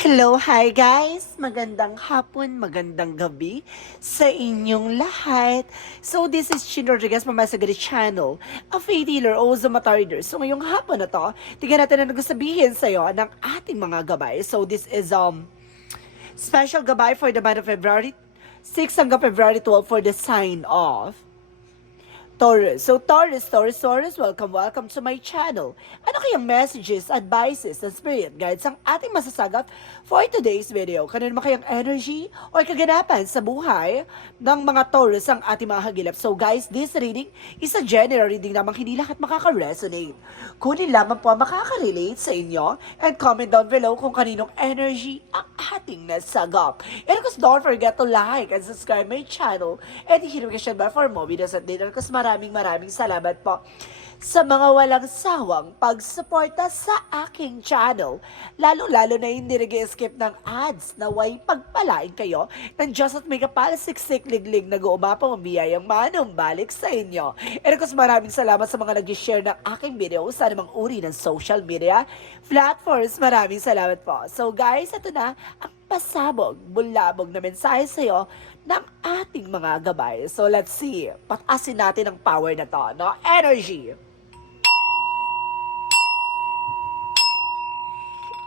Hello, hi guys! Magandang hapon, magandang gabi sa inyong lahat. So this is Chin Rodriguez from Masagari Channel, a faith healer, also reader. So ngayong hapon na to, tingnan natin na nagsasabihin sa'yo ng ating mga gabay. So this is special gabay for the month of February 6 hanggang February 12 for the sign of Taurus. So Taurus, welcome to my channel. Ano kayang messages, advices, and spirit guides ang ating masasagap for today's video? Kanino naman kayang energy or kaganapan sa buhay ng mga Taurus ang ating mga hagilap? So guys, this reading is a general reading namang hindi lahat makaka-resonate. Kunin lamang po ang makaka-relate sa inyo and comment down below kung kaninong energy ang ating nasagap. And of course, don't forget to like and subscribe my channel and hit the notification bell for more videos at data. Because maraming salamat po sa mga walang sawang pagsuporta sa aking channel. Lalo na hindi nag-skip ng ads na way pagpalain kayo ng Diyos at may kapal siksik liglig nag-uumapang biyayang manumbalik sa inyo. And of course, maraming salamat sa mga nag-share ng aking video sa anumang uri ng social media platforms. Maraming salamat po. So guys, ito na ang pasabog, bulabog na mensahe sa iyo ng ating mga gabay. So let's see. Patasin natin ang power na to, no? Energy.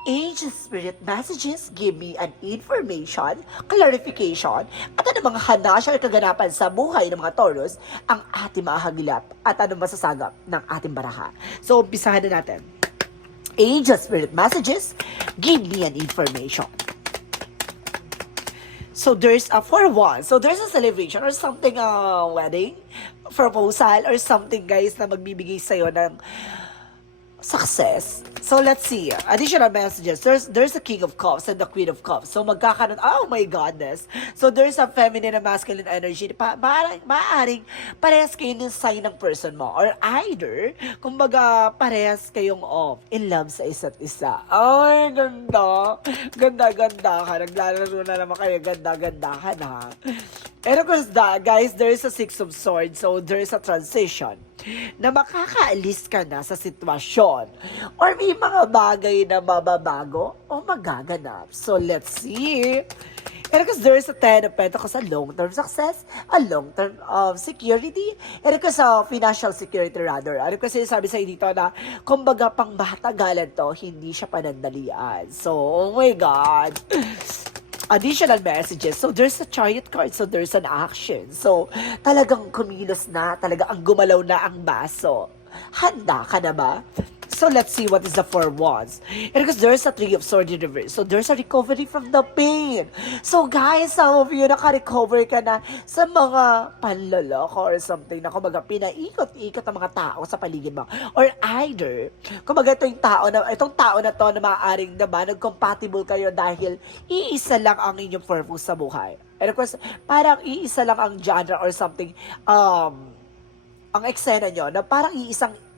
Angel Spirit Messages give me an information, clarification, at ano mga hanasya at kaganapan sa buhay ng mga Taurus ang ating mga hagilap at anong masasagap ng ating baraha. So, umpisahan na natin. Angel Spirit Messages give me an information. So, there's a for one. So, there's a celebration or something, wedding, proposal, or something, guys, na magbibigay sa'yo ng success. So let's see. Additional messages. There's a King of Cups and the Queen of Cups. So magkakaroon, oh my goodness. So there's a feminine and masculine energy. Maaring parehas kayo ng sign ng person mo. Or either, kumbaga parehas kayong in love sa isa't isa. Ay, ganda. Ganda ka. Naglalaro na naman kayo. Ganda ka na. And of course, guys, there's a Six of Swords. So there's a transition na makakaalis ka na sa sitwasyon or may mga bagay na mababago o magaganap. So, let's see. And because there is a Ten of Pentacles, a long-term success, a long-term security, and because financial security rather. Ano kasi sabi sa dito na, kumbaga pang bahatagalan to, hindi siya panandalian. So, oh my God. Additional messages. So, there's a Chariot card. So, there's an action. So, talagang kumilos na. Talaga ang gumalaw na ang baso. Handa ka na ba? So, let's see what is the Four Wands. And because there's a Three of Swords in reverse. So, there's a recovery from the pain. So, guys, some of you naka-recover ka na sa mga panloloko or something na kumbaga pinaikot-ikot ang mga tao sa paligid mo. Or either, kumbaga itong tao na to na maaaring naman nag-compatible kayo dahil iisa lang ang inyong purpose sa buhay. And of course, parang iisa lang ang genre or something, ang eksena nyo na parang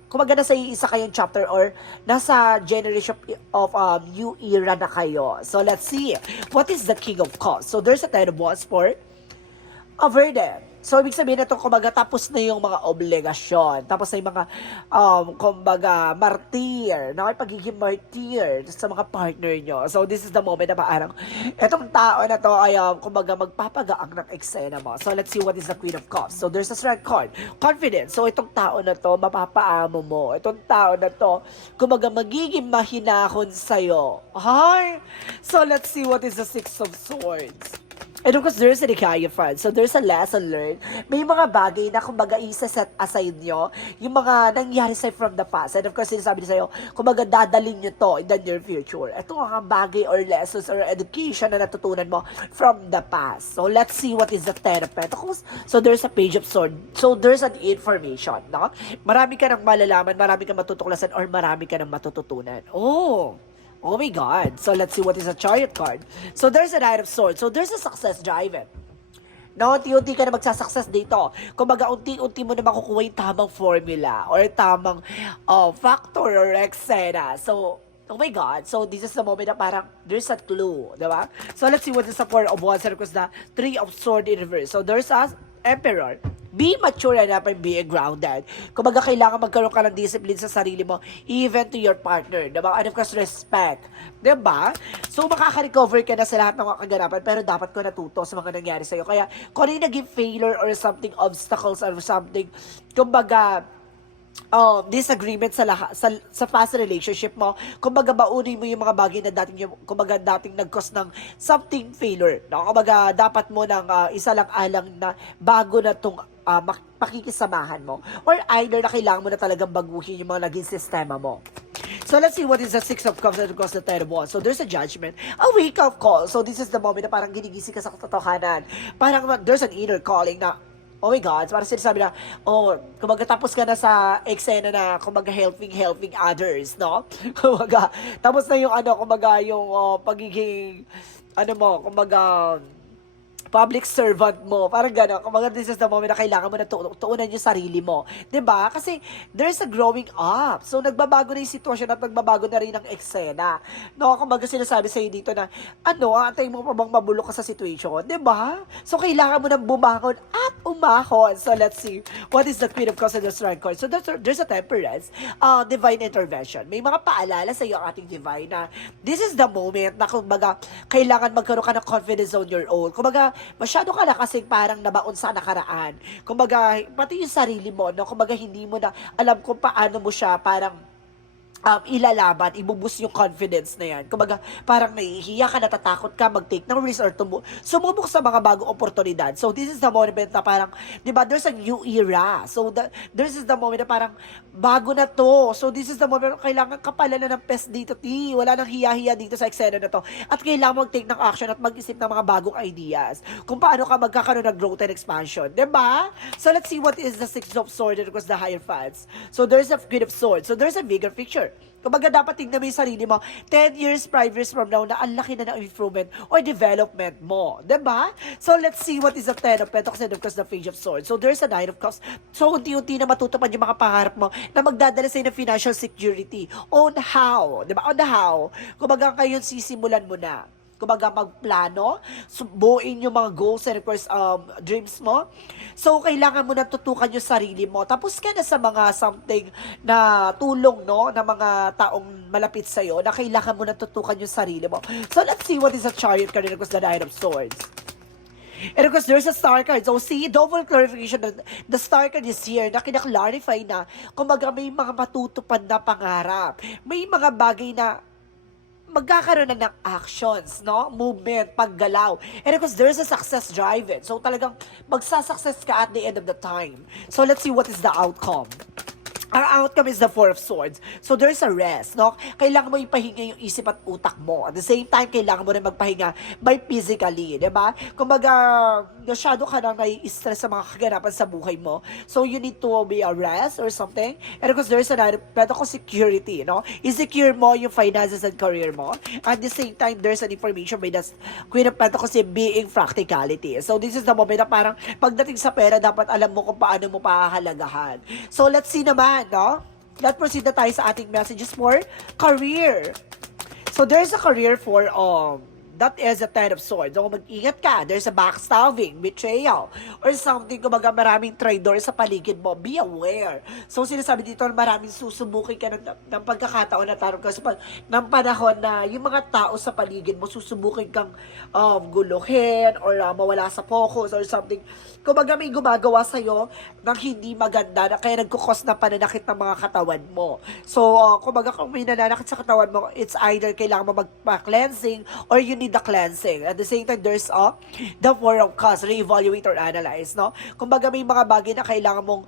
kumaga nasa iisa kayong chapter or nasa generation of new era na kayo. So, let's see. What is the King of Cups? So, there's a Ten of Wands for a verdict. So, ibig sabihin na ito, kumbaga, tapos na yung mga obligasyon. Tapos na yung mga, kumbaga, martir. Na may pagiging martir sa mga partner nyo. So, this is the moment na parang, itong tao na to ay, kumbaga, magpapagaang ng eksena mo. So, let's see what is the Queen of Cups. So, there's a strength card. Confidence. So, itong tao na to, mapapaamo mo. Itong tao na to, kumbaga, magiging mahinahon sa'yo. Hi! So, let's see what is the Six of Swords. And of course, there's a Hierophant. So, there's a lesson learned. May mga bagay na kumbaga isa-set aside nyo yung mga nangyari sa'yo from the past. And of course, sinasabi niya sa'yo, kumbaga dadalhin nyo to in the near future. Ito mga bagay or lessons or education na natutunan mo from the past. So, let's see what is the Ten of Pentacles. So, there's a Page of Swords. So, there's an information. No? Marami ka nang malalaman, marami ka matutuklasan, or marami ka nang matututunan. Oh my God. So, let's see what is a Chariot card. So, there's a Knight of Swords. So, there's a success driven. No, unti-unti ka na magsasuccess dito. Kumbaga, unti-unti mo na makukuha yung tamang formula or tamang factor or eksena. So, oh my God. So, this is the moment na parang there's a clue. Diba? So, let's see what is the Four of Wands. And of course, the Three of Swords in reverse. So, there's a Emperor. Be mature enough and be grounded. Kumbaga, kailangan magkaroon ka ng discipline sa sarili mo, even to your partner. Diba? And of course, respect. Diba? So, makaka-recover ka na sa lahat ng mga kaganapan, pero dapat ko natuto sa mga nangyari sa'yo. Kaya, kung ano yung naging failure or something, obstacles or something, kumbaga, disagreement sa past relationship mo. Kumbaga, baunin mo yung mga bagay na dating nag-cause ng something failure. No? Kumbaga, dapat mo nang isa lang alang na bago na tong pakikisamahan mo. Or either na kailangan mo na talagang baguhin yung mga naging sistema mo. So let's see what is the Six of Cups and of course the Ten of Wands. So there's a judgment, a wake-up call. So this is the moment na parang ginigising ka sa katotohanan. Parang there's an inner calling na, oh my God, parang sinasabi na, kumbaga tapos ka na sa eksena na, kumbaga helping others, no? Kumbaga, tapos na yung kumbaga yung pagiging, kumbaga, public servant mo. Parang gano'n. Kumbaga, this is the moment na kailangan mo na tuunan yung sarili mo. 'Di ba? Kasi there's a growing up. So, nagbabago na yung sitwasyon at nagbabago na rin ang eksena. No? Kumbaga, sinasabi sa'yo dito na, antayin mo pa bang mabulok ka sa situation? 'Di ba? So, kailangan mo nang bumangon at umahon. So, let's see. What is the Queen of Cups and the Strength card? So, there's a Temperance, divine intervention. May mga paalala sa'yo ang ating divine na this is the moment na, kumbaga, kailangan magkaroon ka ng confidence on your own. Kumbaga, masyado ka na kasi parang nabaon sa nakaraan. Kumbaga, pati yung sarili mo, no? Kumbaga, hindi mo na alam kung paano mo siya parang ilalaban, ibubus yung confidence na yan. Kumbaga, parang nahihiya ka, natatakot ka, mag-take ng risk or sumubok sa mga bagong oportunidad. So, this is the moment na parang, di ba, there's a new era. So, this is the moment na parang, bago na to. So, this is the moment na kailangan kapala na ng pest dito, Wala nang hiya-hiya dito sa eksena na to. At kailangan mag-take ng action at mag-isip ng mga bagong ideas. Kung paano ka magkakaroon ng growth and expansion. Di ba? So, let's see what is the Six of Swords and of course the Hierophant. So, there's a Queen of Swords. So, there's a bigger picture. Kumbaga, dapat tingnan mo yung sarili mo 10 years, 5 years from now na ang laki na ng improvement or development mo. Diba? So, let's see what is the 10 of Pentacles and of course the Page of Swords. So, there's a 9 of Cups. So, unti-unti na matutupad yung mga pangarap mo na magdadala sa'yo ng financial security. On how? Diba? On the how. Kumbaga, ngayon sisimulan mo na. Kumbaga, magplano, buuin yung mga goals and of course, dreams mo. So, kailangan mo na tutukan yung sarili mo. Tapos ka na sa mga something na tulong, no, na mga taong malapit sa'yo, na kailangan mo na tutukan yung sarili mo. So, let's see what is a Chariot card and of course the Nine of Swords. And of course, there's a Star card. So, see, double clarification. The Star card is here na kinaklarify na, kumbaga, may mga matutupad na pangarap. May mga bagay na magkakaroon na ng actions, no? Movement, paggalaw. And of course, there's a success driven. So, talagang magsasuccess ka at the end of the time. So, let's see what is the outcome. Ang outcome is the Four of Swords. So, there's a rest, no? Kailangan mo ipahinga yung isip at utak mo. At the same time, kailangan mo rin magpahinga by physically, di ba? Kumbaga, masyado ka na nai-stress sa mga kaganapan sa buhay mo. So, you need to be a rest or something. And of course, there's another medical security, no? I-secure mo yung finances and career mo. At the same time, there's an information by the Queen of Pentacles being practicality. So, this is the moment na parang pagdating sa pera, dapat alam mo kung paano mo pahahalagahan. So, let's see naman, no? Let's proceed na tayo sa ating messages for career. So, there's a career for, that is a Ten of Swords. So, mag-ingat ka. There's a backstabbing, betrayal, or something, kumbaga maraming traidor sa paligid mo. Be aware. So, sinasabi dito, maraming susubukin ka ng pagkakataon na tarong ka ng panahon na yung mga tao sa paligid mo, susubukin kang guluhin or mawala sa focus or something. Kumbaga may gumagawa sa'yo ng hindi maganda na kaya nagkukos na pananakit ng mga katawan mo. So, kumbaga kung may nananakit sa katawan mo, it's either kailangan mo magpa-cleansing or you need the cleansing. At the same time, there's the Four of Cups, re-evaluate or analyze, no? Kumbaga may mga bagay na kailangan mong,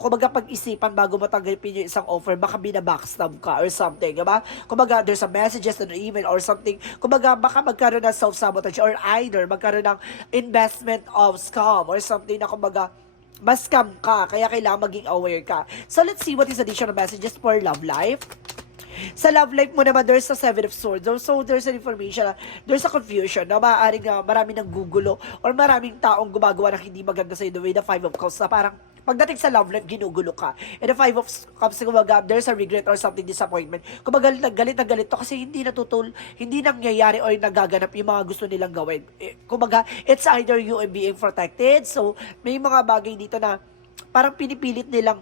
kumbaga pag-isipan bago mo tanggapin yung isang offer, baka binabackstab ka or something, diba? Kumbaga, there's a messages on email or something. Kumbaga, baka magkaroon ng self-sabotage or either magkaroon ng investment of scam or something na kumbaga, mas scam ka, kaya kailangan maging aware ka. So, let's see what is additional messages for love life. Sa love life mo naman, there's a Seven of Swords. So, there's an information, there's a confusion na maaaring maraming nanggugulo or maraming taong gumagawa ng hindi maganda sa'yo the way the Five of Cups na parang pagdating sa love life, ginugulo ka. And the Five of Cups, kumbaga, there's a regret or something disappointment. Kumbaga, galit na galit to kasi hindi nangyayari or nagaganap yung mga gusto nilang gawin. Kumbaga, it's either you being protected. So, may mga bagay dito na parang pinipilit nilang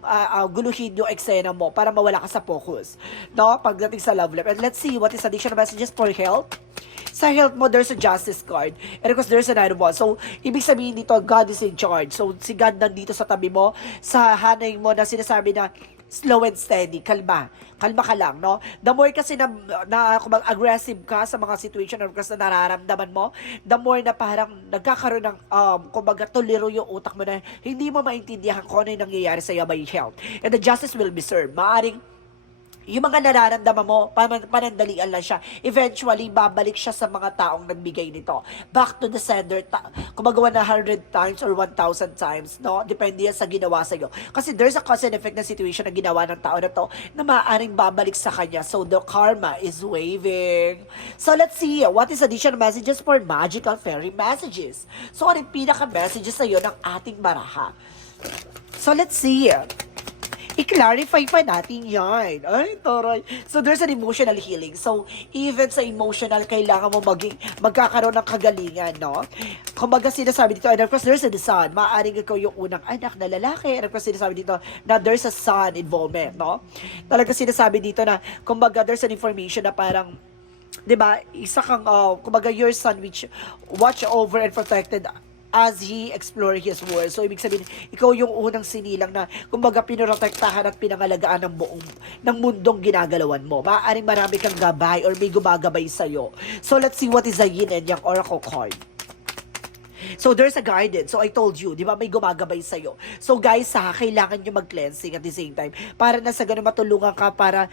guluhin yung eksena mo para mawala ka sa focus. No? Pagdating sa love life. And let's see what is additional messages for health. Sa health mo, there's a justice card. And of course, there's a nine of wands. So, ibig sabihin dito, God is in charge. So, si God nandito sa tabi mo, sa hanay mo na sinasabi na slow and steady, kalma. Kalma ka lang, no? The more kasi kung aggressive ka sa mga situation or kasi na nararamdaman mo, the more na parang nagkakaroon ng, kumbaga, tuliro yung utak mo na hindi mo maintindihan kung ano yung nangyayari sa iyo by health. And the justice will be served. Maaring yung mga nararamdaman mo, panandalian lang siya. Eventually, babalik siya sa mga taong nagbigay nito. Back to the sender, kumagawa na 100 times or 1,000 times, no? Depende yan sa ginawa sa'yo. Kasi there's a cause and effect na situation na ginawa ng tao na to na maaaring babalik sa kanya. So, the karma is waving. So, let's see. What is additional messages for magical fairy messages? So, ano yung pinaka-messages sa'yo ng ating baraha? So, let's see. I-clarify pa natin yan. Ay, taray. So, there's an emotional healing. So, even sa emotional, kailangan mo magkakaroon ng kagalingan, no? Kumbaga sinasabi dito, and of course, there's a son. Maaaring ikaw yung unang anak na lalaki. And of course, sinasabi dito na there's a son involvement, no? Talaga sinasabi dito na, kumbaga, there's an information na parang, di ba, isa kang, kumbaga, your son which watch over and protected as he explore his world. So, ibig sabihin, ikaw yung unang sinilang na, kumbaga, pinoprotektahan at pinangalagaan ng mundong ginagalawan mo. Maaaring marami kang gabay or may gumagabay sa'yo. So, let's see what is the yin and yang oracle card. So, there's a guidance. So, I told you, di ba, may gumagabay sa'yo. So, guys, kailangan nyo mag-cleansing at the same time. Para na sa ganun matulungan ka para,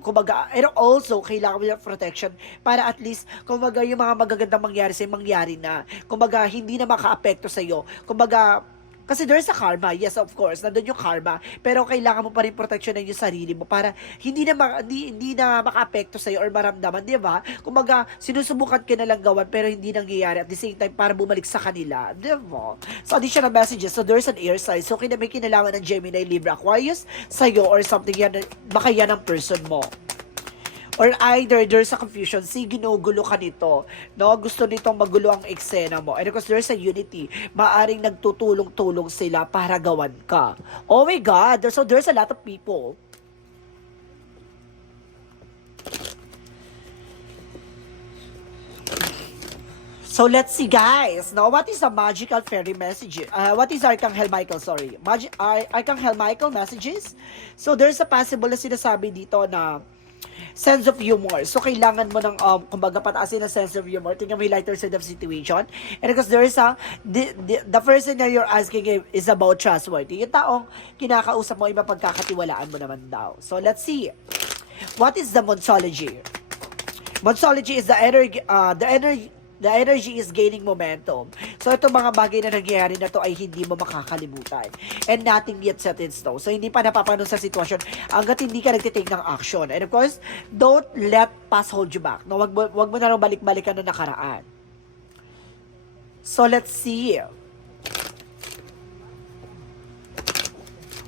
kumbaga, and also, kailangan mo yung protection para at least, kumbaga, yung mga magagandang mangyari sa'yo, mangyari na. Kumbaga, hindi na maka-apekto sa'yo. Kumbaga, kasi there's a karma, yes, of course, nandun yung karma, pero kailangan mo pa rin proteksyonan yung sarili mo para hindi na maka-apekto sa'yo or maramdaman, di ba? Kumbaga, sinusubukan ka na lang gawan pero hindi nangyayari at the same time para bumalik sa kanila, di ba? So, additional messages, so there's an air sign, so may kinalaman ng Gemini, Libra, Aquarius sa'yo or something yan, baka yan ang person mo. Or either there's a confusion, ginugulo ka nito, no? Gusto nitong magulo ang eksena mo. And of course, there's a unity. Maaring nagtutulong-tulong sila para gawan ka. Oh my God! So there's a lot of people. So let's see, guys. Now, what is the magical fairy message? What is Archangel Michael? Sorry. Archangel Michael messages? So there's a possible na sinasabi dito na sense of humor. So, kailangan mo ng, kumbaga, pataasin na sense of humor. Tingnan mo yung lighter side of situation. And because there is the person that you're asking is about trustworthy. Yung taong kinakausap mo, ay mapagkakatiwalaan mo naman daw. So, let's see. What is the Monsology? Monsology is the energy is gaining momentum. So, itong mga bagay na nangyayari na to ay hindi mo makakalimutan. And nothing yet set in stone. So, hindi pa napapanon sa sitwasyon hanggat hindi ka nagtitake ng action. And of course, don't let past hold you back. No, wag mo na rin balik-balikan na nakaraan. So, let's see.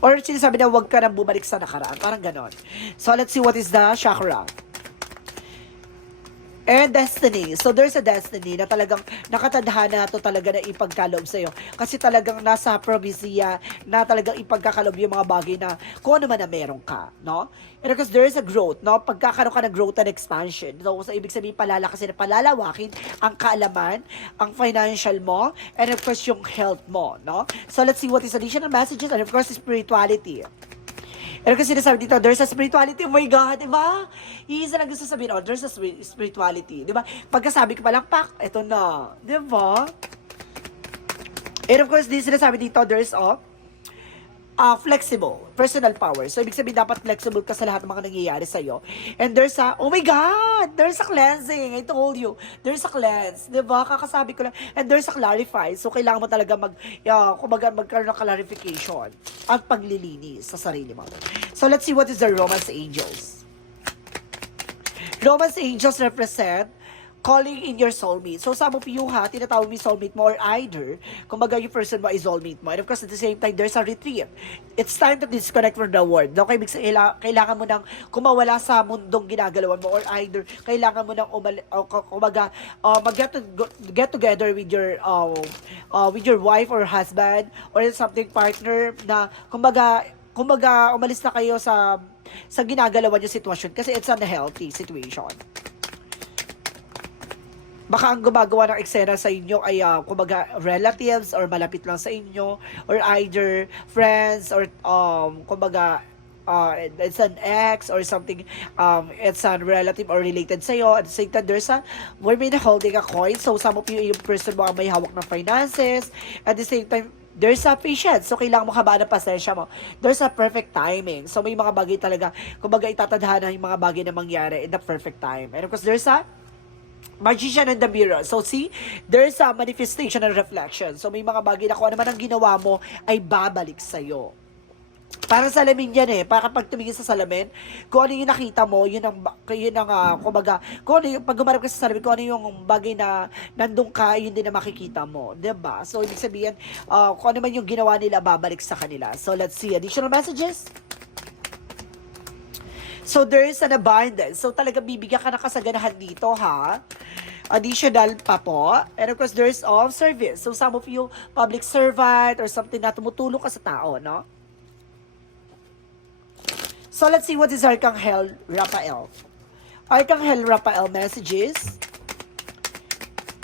Or sinasabi na wag ka nang bumalik sa nakaraan. Parang ganon. So, let's see what is the chakra. And destiny. So, there's a destiny na talagang nakatadhana to talaga na ipagkaloob sa'yo. Kasi talagang nasa probinsya na talagang ipagkakalob yung mga bagay na kung ano man na meron ka, no? And because there is a growth, no? Pagkakaroon ka ng growth and expansion. So, ibig sabihin, palalawakin ang kaalaman, ang financial mo, and of course, yung health mo, no? So, let's see what is additional messages, and of course, spirituality. Pero kasi sinasabi dito, there's a spirituality. Oh my God, diba? Iisa lang gusto sabihin, oh, there's a spirituality. Diba? Pagkasabi ko pa lang, pak, eto na. Diba? And of course, din sinasabi dito, there's flexible, personal power. So, ibig sabihin, dapat flexible ka sa lahat ng mga nangyayari sa'yo. And there's oh my God, there's a cleansing. I told you, there's a cleanse. Diba? Kakasabi ko lang. And there's a clarify. So, kailangan mo talaga magkaroon ng clarification at paglilinis sa sarili mo. So, let's see what is the Romance Angels. Romance Angels represent calling in your soulmate. So, some of you tinatawag mo yung soulmate mo or either, kumbaga yung person mo ay soulmate mo. And of course, at the same time, there's a retreat. It's time to disconnect from the world. Okay, kailangan mo nang kumawala sa mundong ginagalawan mo or either, kailangan mo nang get together with your wife or husband or something partner na, kumbaga, umalis na kayo sa ginagalawan yung sitwasyon kasi it's unhealthy situation. baka ang gumagawa ng eksena sa inyo ay kumbaga relatives or malapit lang sa inyo or either friends or kumbaga it's an ex or something, it's a relative or related sa'yo. At the same time, there's a women holding a coin. So, some of you, yung person mo ang may hawak ng finances. At the same time, there's a patience. So, kailangan mo habaan ng pasensya mo. There's a perfect timing. So, may mga bagay talaga, kumbaga itatadhana yung mga bagay na mangyari in the perfect time. And of course, there's a Magician in the mirror. So, see, there's a manifestation and reflection. So, may mga bagay na kung ano man ang ginawa mo ay babalik sa'yo. Parang salamin yan eh. Para kapag tumingin sa salamin, kung ano yung nakita mo, kumbaga, kung ano yung, pag gumarap ka sa salamin, kung ano yung bagay na nandun ka, yun din na makikita mo. Diba? So, ibig sabihin, kung ano man yung ginawa nila, babalik sa kanila. So, let's see. Additional messages? So, there is an abundance. So, talaga bibigyan ka ng kasaganahan dito, ha? Additional pa po. And of course, there is all service. So, some of you, public servant or something na tumutulong ka sa tao, no? So, let's see what is Archangel Raphael. Archangel Raphael messages.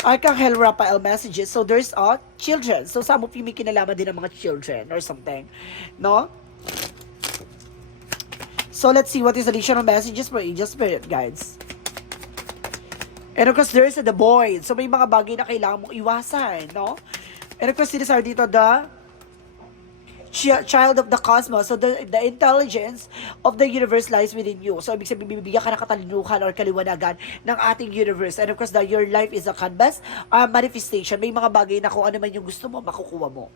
Archangel Raphael messages. So, there's children. So, some of you may kinalaman din ng mga children or something. No? So, let's see what is additional messages for Angel Spirit Guides. And of course, there is the void. So, may mga bagay na kailangan mong iwasan. No? And of course, sinisar dito the child of the cosmos. So, the intelligence of the universe lies within you. So, ibig sabihin, bibigyan ka ng katalinuhan or kaliwanagan ng ating universe. And of course, your life is a canvas, manifestation. May mga bagay na kung ano man yung gusto mo, makukuha mo.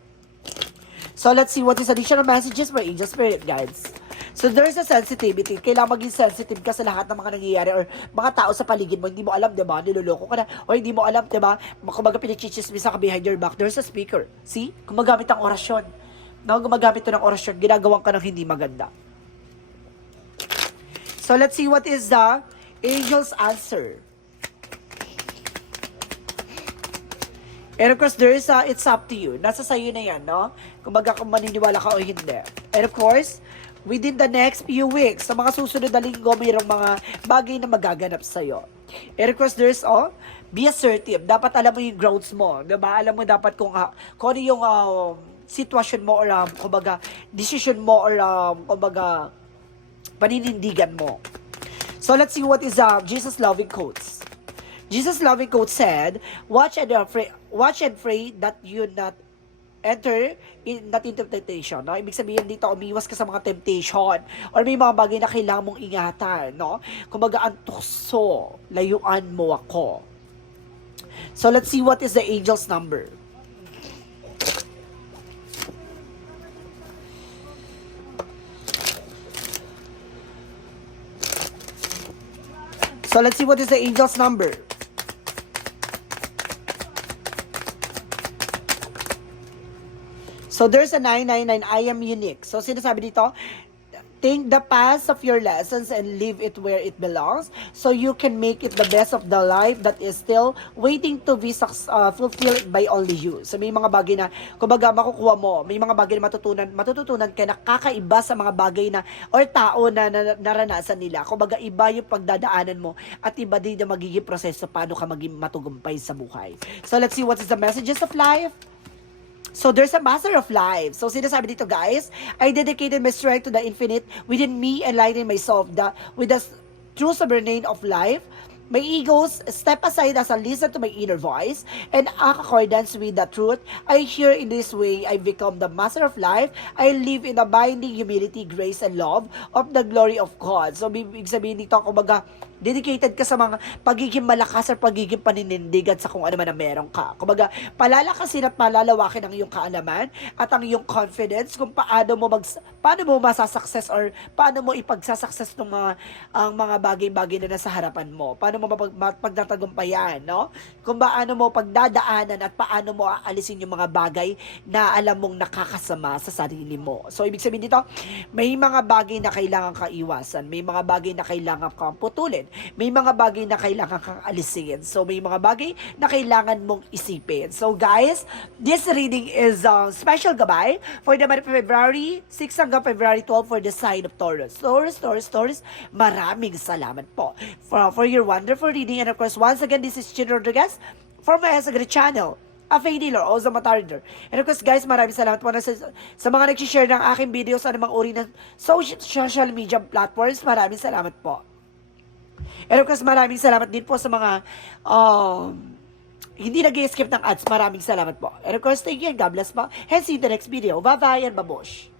So, let's see what is additional messages for Angel Spirit Guides. So, there's a sensitivity. Kailangan maging sensitive ka sa lahat ng mga nangyayari or mga tao sa paligid mo. Hindi mo alam, diba? Niloloko ka na. O hindi mo alam, diba? Kumbaga pinachichismisa ka behind your back. There's a speaker. See? Gumagamit ang orasyon. No, gumagamit to ng orasyon, ginagawang ka ng hindi maganda. So, let's see what is the angel's answer. And of course, there is it's up to you. Nasa sayo na yan, no? Kumbaga kung maniniwala ka o hindi. And of course, within the next few weeks, sa mga susunod na linggo, mayroong mga bagay na magaganap sa'yo. And of course, there's be assertive. Dapat alam mo yung growths mo. Diba? Alam mo dapat kung ano yung sitwasyon mo or kumbaga decision mo or kumbaga paninindigan mo. So let's see what is Jesus loving quotes. Jesus loving quote said, watch and pray that you not enter into temptation. No? Ibig sabihin dito, umiwas ka sa mga temptation or may mga bagay na kailangan mong ingatan. No? Kumbaga, ang tukso, layuan mo ako. So let's see what is the angel's number. So, let's see what is the angel's number. So, there's a 999, I am unique. So, sinasabi dito, take the past of your lessons and leave it where it belongs so you can make it the best of the life that is still waiting to be fulfilled by only you. So, may mga bagay na, kumbaga, makukuha mo. May mga bagay na matututunan ka na kakaiba sa mga bagay na, or tao na naranasan nila. Kumbaga, iba yung pagdadaanan mo at iba din yung magiging proseso paano ka maging matugumpay sa buhay. So, let's see what is the messages of life. So, there's a master of life. So, sinasabi dito, guys, I dedicated my strength to the infinite within me, enlightening myself with the true sovereign of life. My egos step aside as I listen to my inner voice and accordance with the truth. I hear in this way, I become the master of life. I live in the binding humility, grace, and love of the glory of God. So, ibig sabihin dito, kumbaga, dedicated ka sa mga pagiging malakas at pagiging paninindigan sa kung ano man ang meron ka. Kumbaga, palalakasin at palalawakin ang iyong kaalaman at ang iyong confidence kung paano mo masasucess or paano mo ipagsasucess ng mga bagay-bagay na nasa harapan mo. Paano mo mapagtatagumpayan, no? Kung paano mo pagdadaanan at paano mo aalisin yung mga bagay na alam mong nakakasama sa sarili mo. So, ibig sabihin dito, may mga bagay na kailangan ka iwasan, may mga bagay na kailangan kang putulin. may mga bagay na kailangan kang alisin. So, may mga bagay na kailangan mong isipin. So, guys, this reading is special gabay for the month of February 6 hanggang February 12 for the sign of Taurus. Taurus, maraming salamat po for your wonderful reading. And of course, once again, this is Chino Rodriguez for my Asagre channel, a Faye Dealer, also Matarder. And of course, guys, maraming salamat po sa mga nag-share ng aking video sa anumang uri ng social media platforms. Maraming salamat po. And of course, maraming salamat din po sa mga hindi nag-skip ng ads. Maraming salamat po. And of course, thank you and God bless po. And see you in the next video. Bye-bye and babush.